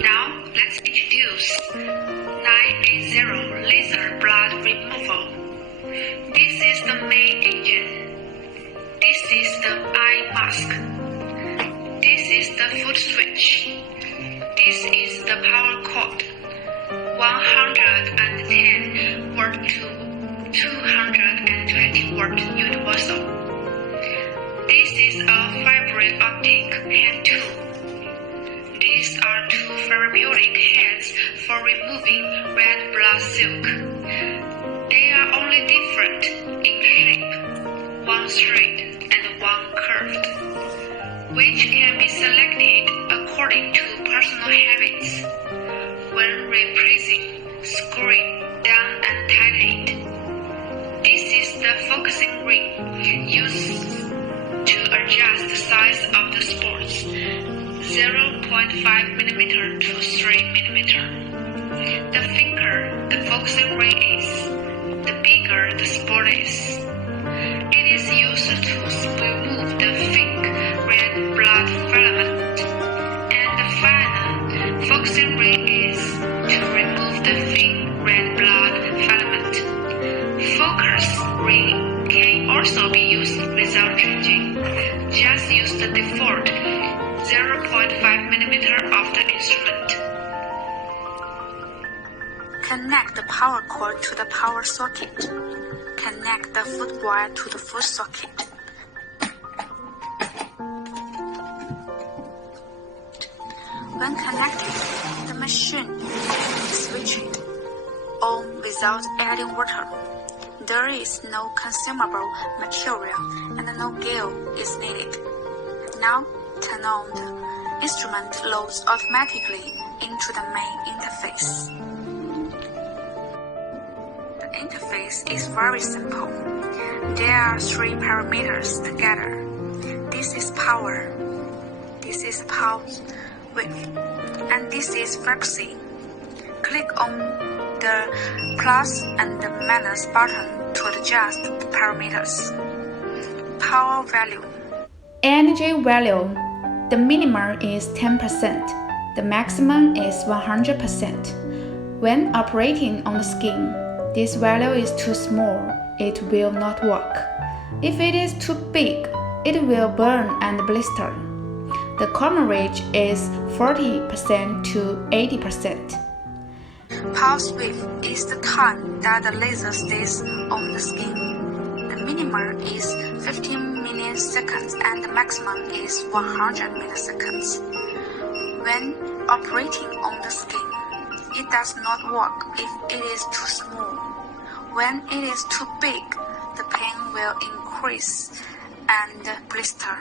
Now, let's introduce 980 laser blood removal. This is the main engine. This is the eye mask. This is the foot switch. This is the power cord. 110 watt to 220 watt universal. This is a fiber optic hand tool. These are two therapeutic heads for removing red blood silk. They are only different in shape, one straight and one curved, which can be selected according to personal habits. When replacing, screwing down and tighten it. This is the focusing ring used to adjust the size of the spots, 0.5 mm to 3 mm. The thicker the focusing ring is, the bigger the spot is. It is used to remove the thick red blood filament, and the final focusing ring is to remove the thin red blood filament. Focus ring can also be used without changing. Just use the default 0.5 mm of the instrument. Connect the power cord to the power socket. Connect the foot wire to the foot socket. When connected, the machine is switched on without adding water. There is no consumable material and no gear is needed. Now, turn on the instrument loads automatically into the main interface. The interface is very simple. There are 3 parameters together. This is power, this is pulse width, and this is frequency. Click on the plus and the minus button to adjust the parameters. Power value. Energy value. The minimum is 10%. The maximum is 100%. When operating on the skin, this value is too small, it will not work. If it is too big, it will burn and blister. The coverage is 40% to 80%. Pulse width is the time that the laser stays on the skin. The minimum is 15 milliseconds and the maximum is 100 milliseconds. When operating on the skin, it does not work if it is too small. When it is too big, the pain will increase and blister.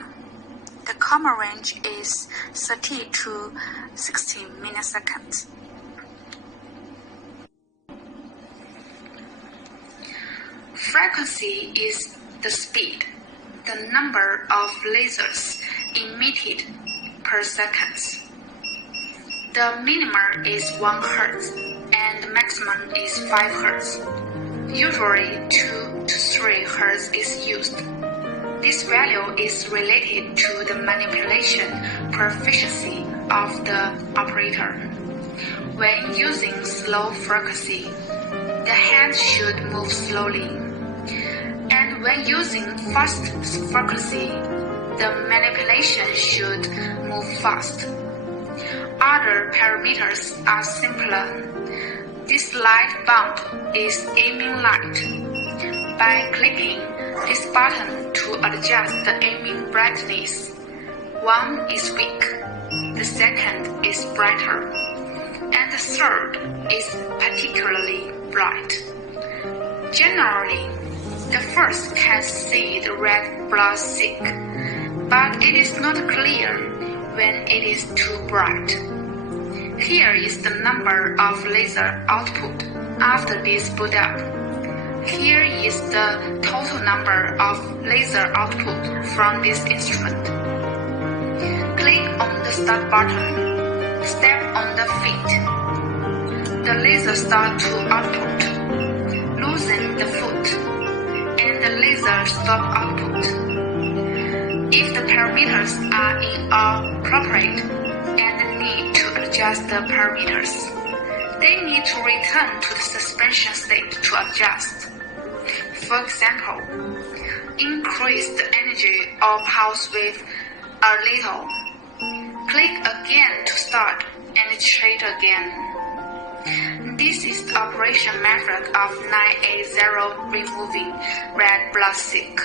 The common range is 30 to 60 milliseconds. Frequency is the speed, the number of lasers emitted per second. The minimum is 1 Hz and the maximum is 5 Hz. Usually 2 to 3 Hz is used. This value is related to the manipulation proficiency of the operator. When using slow frequency, the hand should move slowly. And when using fast frequency, the manipulation should move fast. Other parameters are simpler. This light bulb is aiming light. By clicking this button to adjust the aiming brightness, one is weak, the second is brighter, and the third is particularly bright. Generally, the first can see the red blood silk, but it is not clear when it is too bright. Here is the number of laser output after this boot up. Here is the total number of laser output from this instrument. Click on the start button. Step on the feet. The laser starts to output. Loosen the foot, and the laser stop output. If the parameters are inappropriate and need to adjust the parameters. They need to return to the suspension state to adjust. For example, increase the energy or pulse width a little. Click again to start and iterate again. This is the operation method of 980 removing red blood sick.